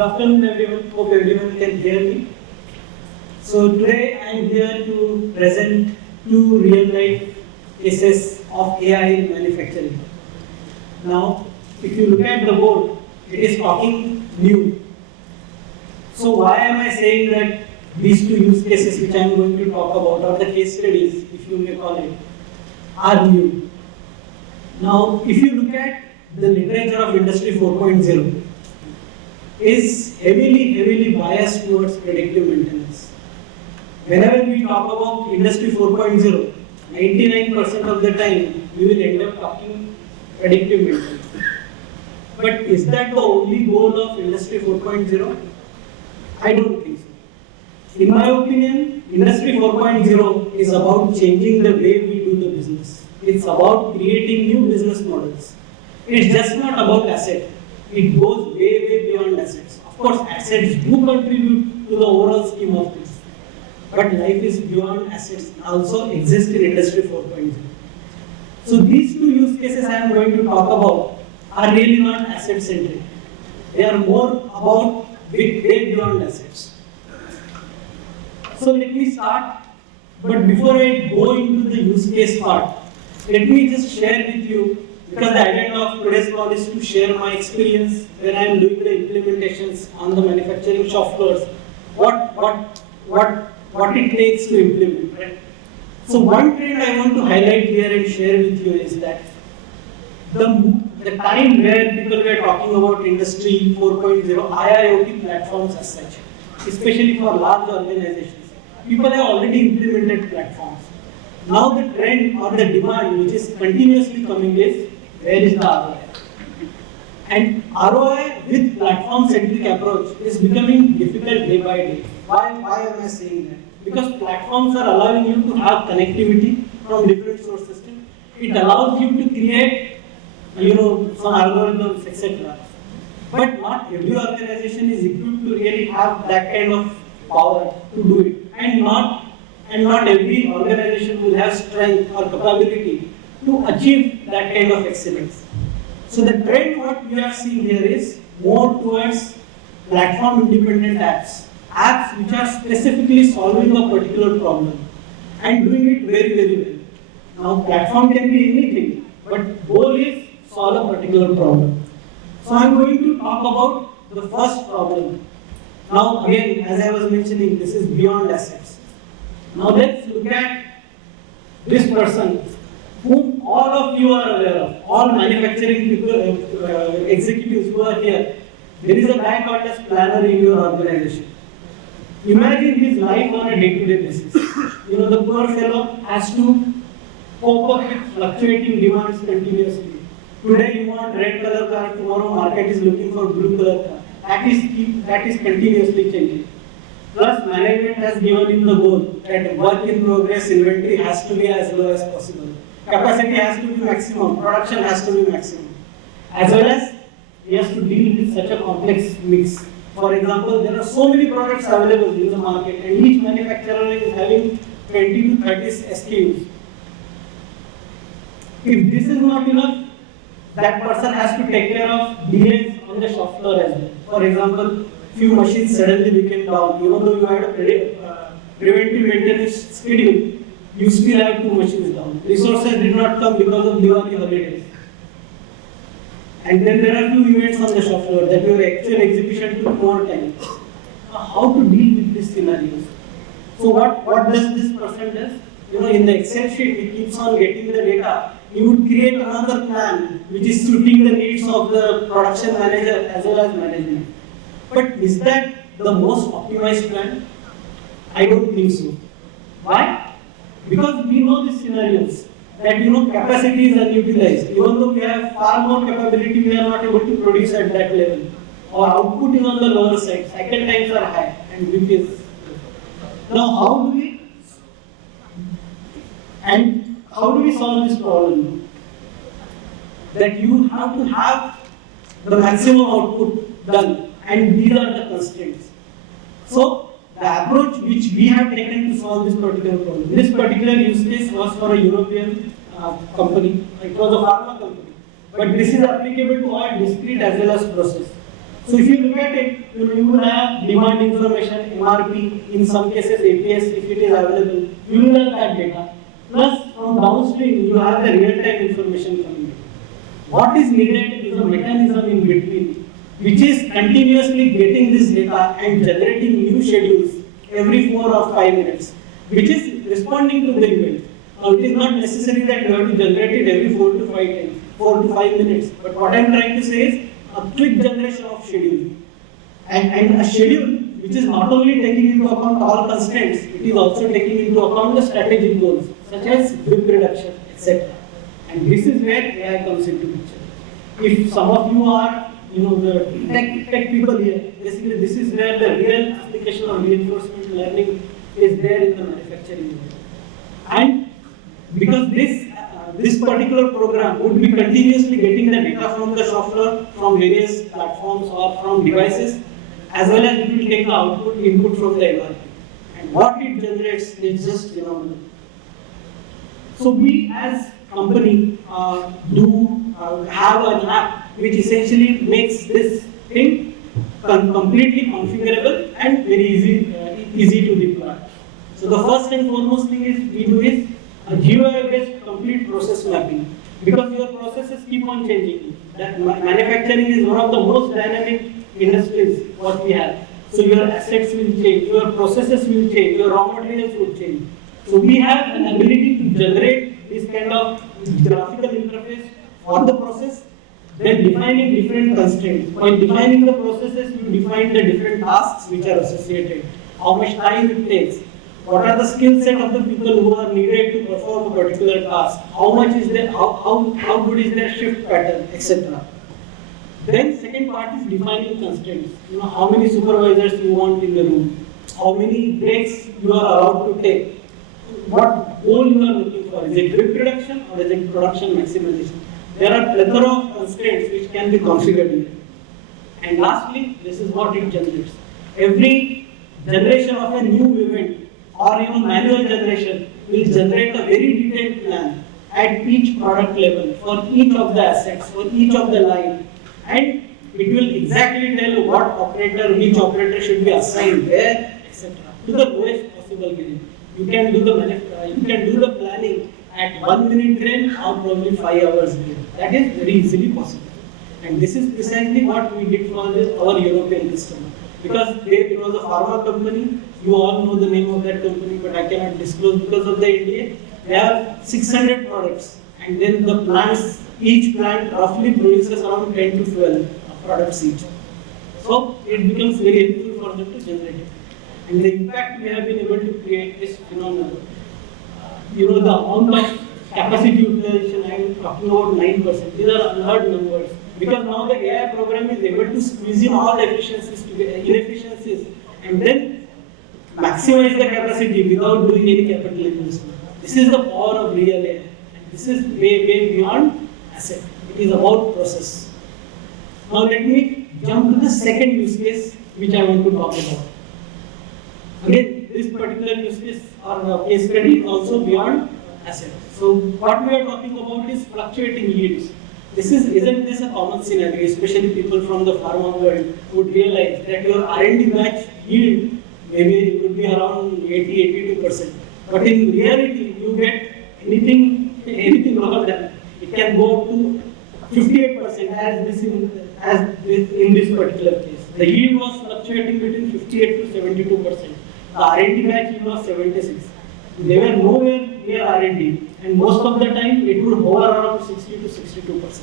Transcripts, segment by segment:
Good afternoon, everyone. Hope everyone can hear me. So today I am here to present two real-life cases of AI in manufacturing. Now, if you look at the board, it is talking new. So why am I saying that these two use cases which I am going to talk about, or the case studies, if you may call it, are new? Now, if you look at the literature of Industry 4.0, is heavily biased towards predictive maintenance. Whenever we talk about Industry 4.0, 99% of the time we will end up talking predictive maintenance. But is that the only goal of Industry 4.0? I don't think so. In my opinion, Industry 4.0 is about changing the way we do the business. It's about creating new business models. It's just not about asset. It goes way beyond assets. Of course, assets do contribute to the overall scheme of things. But life is beyond assets, also exists in Industry 4.0. So these two use cases I am going to talk about are really not asset-centric. They are more about way beyond assets. So let me start. But before I go into the use case part, let me just share with you, because the agenda of today's call is to share my experience when I am doing the implementations on the manufacturing shop floors, what it takes to implement, right? So one trend I want to highlight here and share with you is that the time where people were talking about Industry 4.0 IIoT platforms as such, especially for large organizations, people have already implemented platforms. Now the trend or the demand which is continuously coming is, where is the ROI? And ROI with platform-centric approach is becoming difficult day by day. Why am I saying that? Because platforms are allowing you to have connectivity from different source systems. It allows you to create, some algorithms, etc. But not every organization is equipped to really have that kind of power to do it. And not every organization will have strength or capability to achieve that kind of excellence. So the trend what we are seeing here is more towards platform-independent apps which are specifically solving a particular problem and doing it very well. Now platform can be anything, but goal is solve a particular problem. So I'm going to talk about the first problem. Now again, as I was mentioning, this is beyond assets. Now let's look at this person, whom all of you are aware of, all manufacturing people, executives who are here. There is a guy called as planner in your organization. Imagine his life on a day-to-day basis. The poor fellow has to cope up with fluctuating demands continuously. Today you want red color car, tomorrow market is looking for blue color car. That is continuously changing. Plus, management has given him the goal that work in progress inventory has to be as low as possible. Capacity has to be maximum, production has to be maximum. As well as he has to deal with such a complex mix. For example, there are so many products available in the market and each manufacturer is having 20 to 30 SKUs. If this is not enough, that person has to take care of delays on the shop floor as well. For example, few machines suddenly became down, even though you had a preventive maintenance schedule, you still have 2 machines down. Resources did not come because of Diwali holidays. And then there are 2 events on the shop floor that your actual execution took more time. How to deal with these scenarios? So what does this person do? In the Excel sheet, he keeps on getting the data. He would create another plan which is suiting the needs of the production manager as well as management. But is that the most optimized plan? I don't think so. Why? Because we know these scenarios that capacity is unutilized. Even though we have far more capability, we are not able to produce at that level. Our output is on the lower side. Cycle times are high and WIP is. Now how do we solve this problem? That you have to have the maximum output done, and these are the constraints. So the approach which we have taken to solve this particular problem, this particular use case was for a European company. It was a pharma company, but this is applicable to all discrete as well as process. So if you look at it, you will have demand information, MRP, in some cases APS if it is available, you will have that data. Plus from downstream, you have the real-time information coming in. What is needed is a mechanism in between, which is continuously getting this data and generating new schedules every 4 or 5 minutes, which is responding to the event. Now it is not necessary that you have to generate it every 4 to 5 minutes, but what I am trying to say is a quick generation of schedule. And a schedule which is not only taking into account all constraints, it is also taking into account the strategic goals, such as WIP reduction, etc. And this is where AI comes into picture. If some of you are, the tech people here, basically this is where the real application of reinforcement learning is there in the manufacturing world. And because this particular program would be continuously getting the data from the shop floor, from various platforms or from devices, as well as it will take the input from the MRP. And what it generates is just phenomenal. So we as company have an app which essentially makes this thing completely configurable and very easy to deploy. So the first and foremost thing we do is a GUI-based complete process mapping, because your processes keep on changing. That manufacturing is one of the most dynamic industries what we have. So your assets will change, your processes will change, your raw materials will change. So we have an ability to generate this kind of graphical interface for the process, then defining different constraints. While defining the processes, you define the different tasks which are associated, how much time it takes, what are the skill set of the people who are needed to perform a particular task, how much is their, how good is their shift pattern, etc. Then second part is defining constraints. How many supervisors you want in the room, how many breaks you are allowed to take, what goal you are looking for, is it WIP reduction or is it production maximization? There are plethora of constraints which can be configured here. And lastly, this is what it generates. Every generation of a new event or manual generation will generate a very detailed plan at each product level for each of the assets, for each of the line, and it will exactly tell what operator, which operator should be assigned where, etc. to the lowest possible gain. You can do the planning at 1 minute drain or probably 5 hours drain. That is very easily possible. And this is precisely what we did for our European customer. Because it was a pharma company, you all know the name of that company, but I cannot disclose because of the NDA. They have 600 products, and then the plants, each plant roughly produces around 10 to 12 products each. So it becomes very helpful for them to generate it. And the impact we have been able to create is phenomenal. The amount of capacity utilization, I am talking about 9%. These are unheard numbers. Because now the AI program is able to squeeze in all inefficiencies and then maximize the capacity without doing any capital investment. This is the power of real AI. And this is way beyond asset. It is about process. Now let me jump to the second use case which I want to talk about. Again, this particular use case or case study is also beyond asset. So what we are talking about is fluctuating yields. Isn't this a common scenario, especially people from the pharma world would realize that your R&D batch yield maybe would be around 80-82%. But in reality, you get anything lower than it can go up to 58% as in this particular case. The yield was fluctuating between 58 to 72%. The R&D batch yield was 76. They were nowhere near R&D, and most of the time it would hover around 60 to 62%.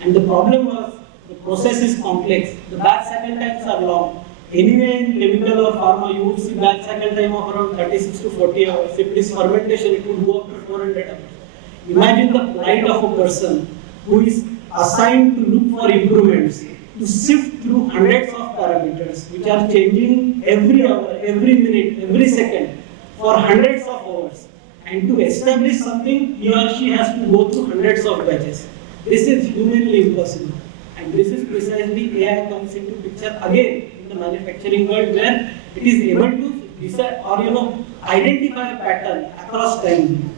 And the problem was the process is complex. The batch cycle times are long. Anyway, in chemical or pharma, you would see batch cycle time of around 36 to 40 hours. If it is fermentation, it would go up to 400 hours. Imagine the plight of a person who is assigned to look for improvements, to sift through hundreds of parameters which are changing every hour, every minute, every second for hundreds of hours. And to establish something, he or she has to go through hundreds of batches. This is humanly impossible. And this is precisely AI comes into picture again in the manufacturing world, where it is able to decide or identify a pattern across time.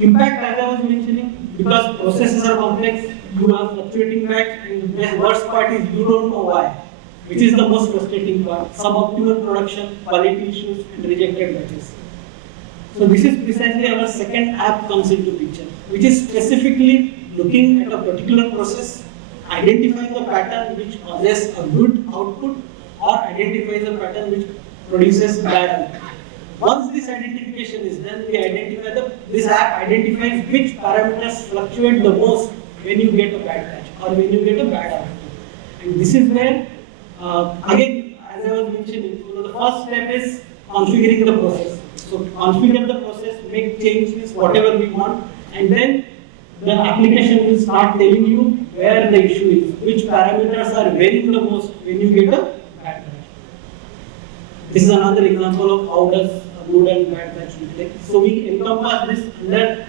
Impact, as I was mentioning, because processes are complex, you have fluctuating batch, and the worst part is you don't know why, which is the most frustrating part. Suboptimal production, quality issues, and rejected batches. So this is precisely our second app comes into picture, which is specifically looking at a particular process, identifying a pattern which causes a good output or identifies a pattern which produces bad output. Once this identification is done, this app identifies which parameters fluctuate the most when you get a bad batch or when you get a bad output. And this is where, again, as I was mentioning, the first step is configuring the process. So configure the process, make changes, whatever we want, and then the application will start telling you where the issue is, which parameters are varying the most when you get a bad batch. This is another example of how does a good and bad batch look like. So we encompass this under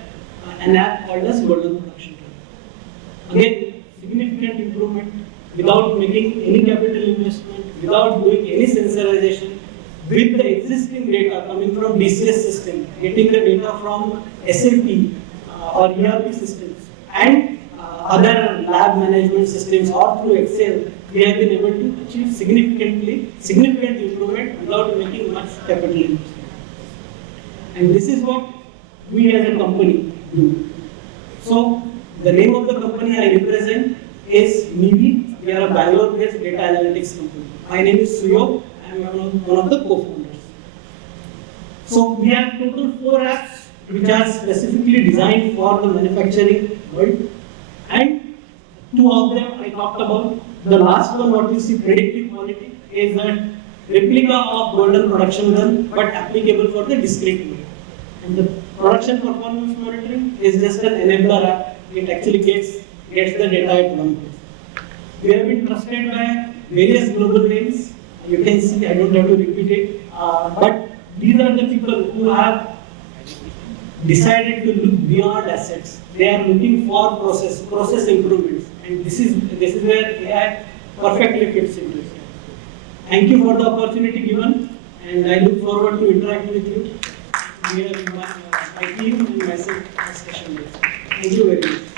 an app called as Golden Production Tool. Again, significant improvement without making any capital investment, without doing any sensorization, with the existing data coming from DCS system, getting the data from SAP or ERP systems and other lab management systems or through Excel, we have been able to achieve significant improvement without making much capital investment. And this is what we as a company do. So the name of the company I represent is Neewee. We are a Bangalore-based data analytics company. My name is Suyog. I am one of the co-founders. So we have total 4 apps which are specifically designed for the manufacturing world, and 2 of them I talked about. The last one, what you see, predictive quality, is a replica of Golden Production Run but applicable for the discrete world. And the production performance monitoring is just an enabler app. It actually gets the data at one place. We have been trusted by various global names. You can see, I don't have to repeat it, but these are the people who have decided to look beyond assets. They are looking for process improvements, and this is where AI perfectly fits into it. Thank you for the opportunity given, and I look forward to interact with you. We are my team and myself as session leader. Thank you very much.